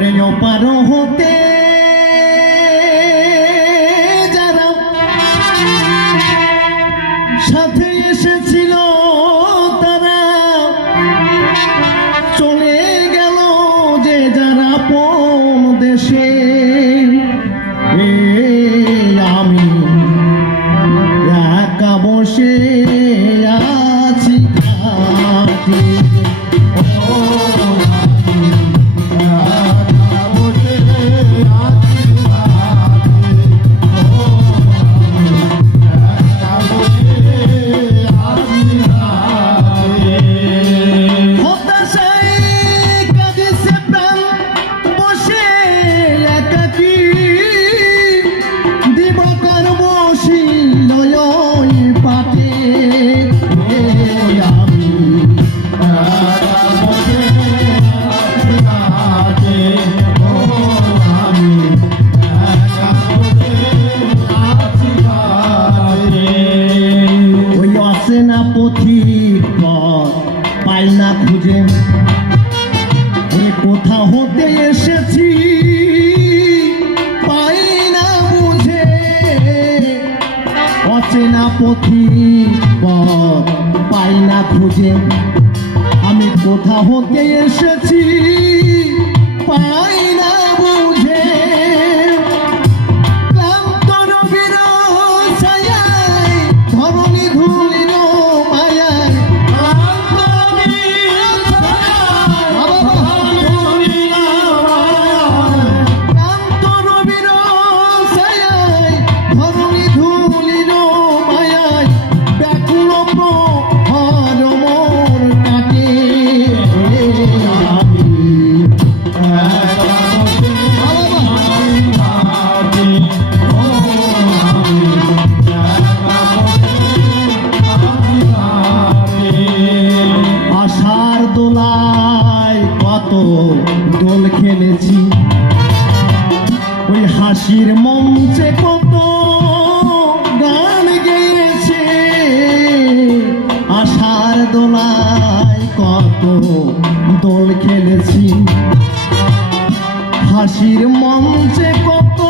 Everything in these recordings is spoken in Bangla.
সাগরের পারো হতে না পথিক পথ পাই না খুঁজে কোথা হতে এসেছি? পাই না বুঝে। অচেনা পথিক পথ পাই না খুঁজে। আমি কোথা হতে এসেছি? পাই না বুঝে। হাসির মঞ্চে কত গান গেয়েছে। আশার দোলায় কত দোল খেলেছি। হাসির মঞ্চে কত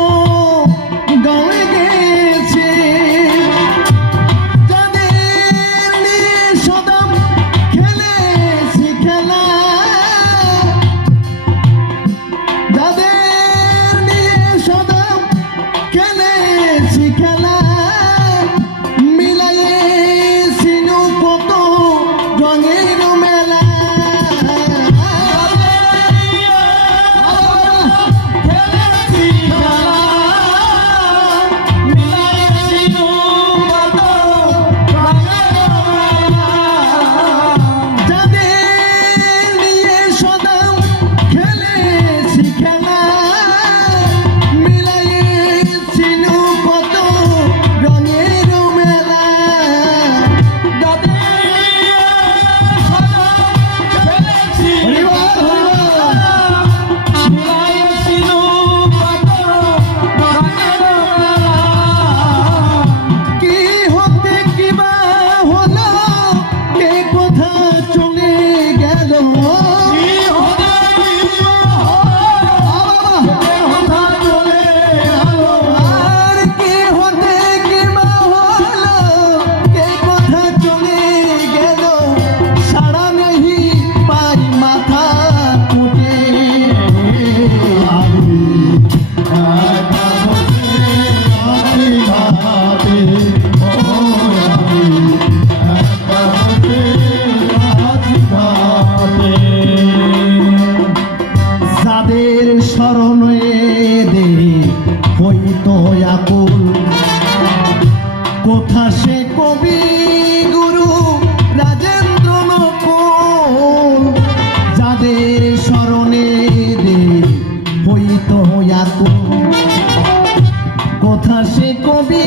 সে কবি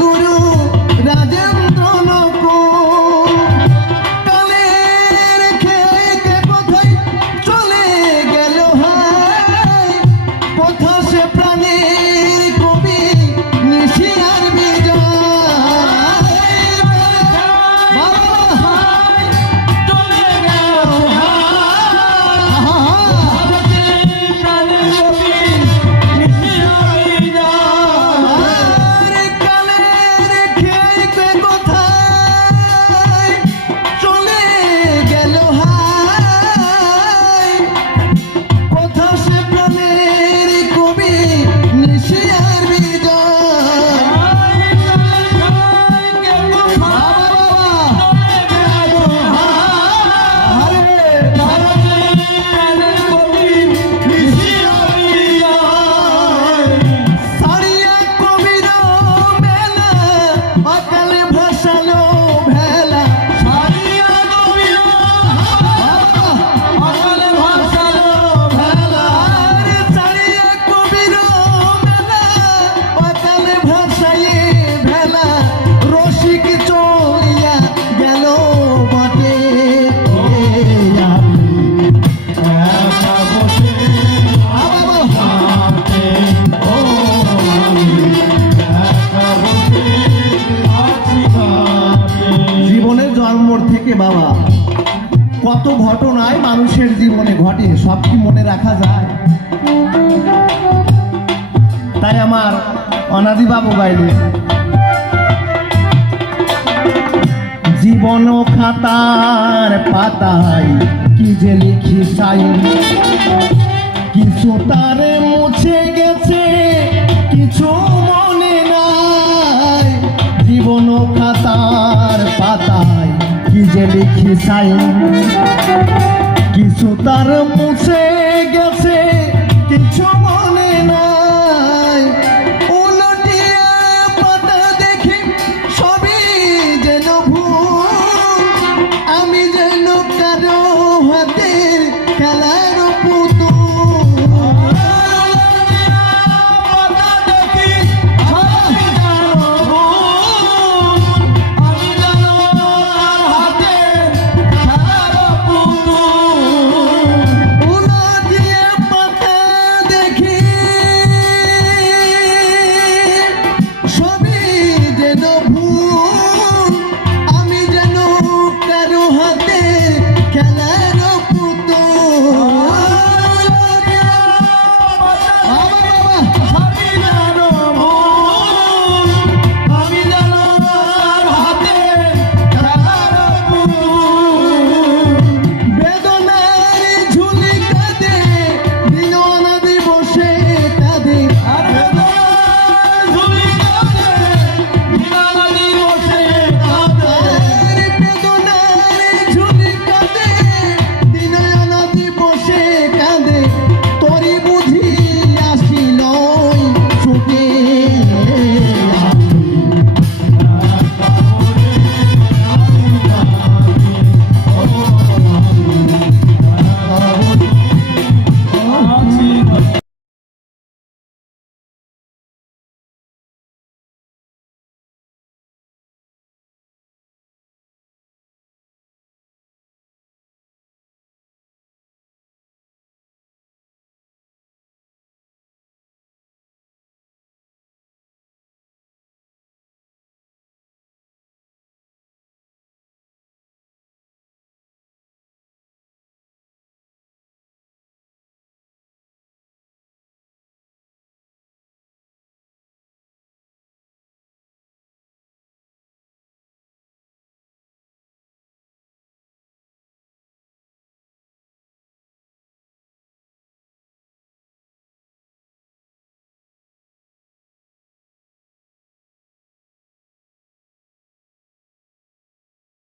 গুরু রাজা কত ঘটনায় মানুষের জীবনে ঘটে, সব কি মনে রাখা যায়? তাই আমার অনাদি অনাদিবাবু গাইলে জীবন খাতার পাতায় কি যে লিখি চাই কিছু তারে মুছে গেছে দেখি সাই কিছু তার মুছে গেছে